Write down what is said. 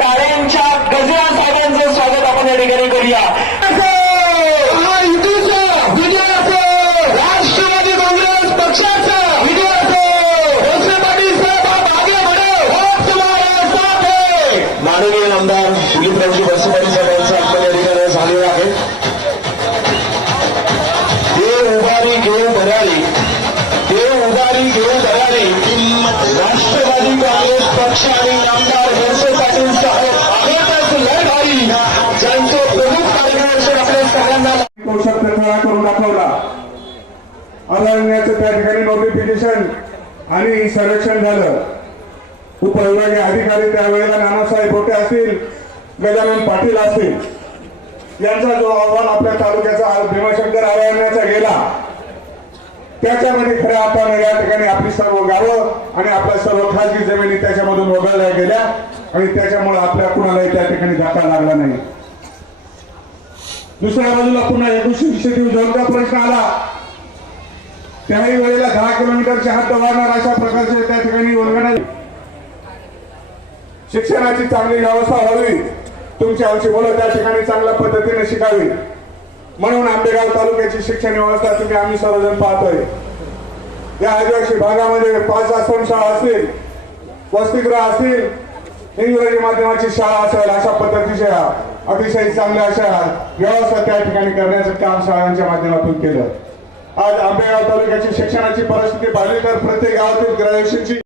टाळ्यांच्या गजरा स्वागत आपण या ठिकाणी करूया. राष्ट्रवादी कांग्रेस पक्षाचा माननीय आमदार दिलीपरावजी बसुबाई साहेबांचा आपण या ठिकाणी झालेला आहे. देव उभारी घेऊन भराली देव राष्ट्रवादी काँग्रेस पक्ष आणि ज्यांचे प्रमुख आपल्या सगळ्यांना पोषक करून दाखवला. अरण्याचं त्या ठिकाणी नोटिफिकेशन आणि सर्वेक्षण झालं. उपविभागीय अधिकारी त्यावेळेला नानासाहेब होते असतील गजानन पाटील असतील. यांचा जो अहवाल आपल्या तालुक्याचा भीमाशंकर अरण्याचा गेला. त्याच्यामध्ये खऱ्या अर्थानं या ठिकाणी आपली सर्व गावं आणि आपल्या सर्व खाजगी जमिनी त्याच्यामधून वगळल्या गेल्या आणि त्याच्यामुळे आपल्या कुणालाही त्या ठिकाणी धक्का लागला नाही. दुसऱ्या बाजूला पुन्हा एकोणीसशे शेती जोडचा प्रश्न आला त्याही वेळेला दहा किलोमीटरच्या हात वाढणार अशा प्रकारचे त्या ठिकाणी वर्गणा शिक्षणाची चांगली व्यवस्था व्हावी. तुमची आमची मुलं त्या ठिकाणी चांगल्या पद्धतीने शिकावी. म्हणून आंबेगाव तालुक्याची शिक्षण व्यवस्था तुम्ही आम्ही सर्वजण पाहतोय. या आदिवासी भागामध्ये पाच आश्रमशाळा असतील वसतिगृह असतील इंग्रजी माध्यमाची शाळा असेल अशा पद्धतीच्या अतिशय चांगल्या अशा व्यवस्था त्या ठिकाणी करण्याचं काम शाळांच्या माध्यमातून केलं. आज आंबेगाव तालुक्याची शिक्षणाची परिस्थिती पाहिली तर प्रत्येक गावातील ग्रॅज्युएशनची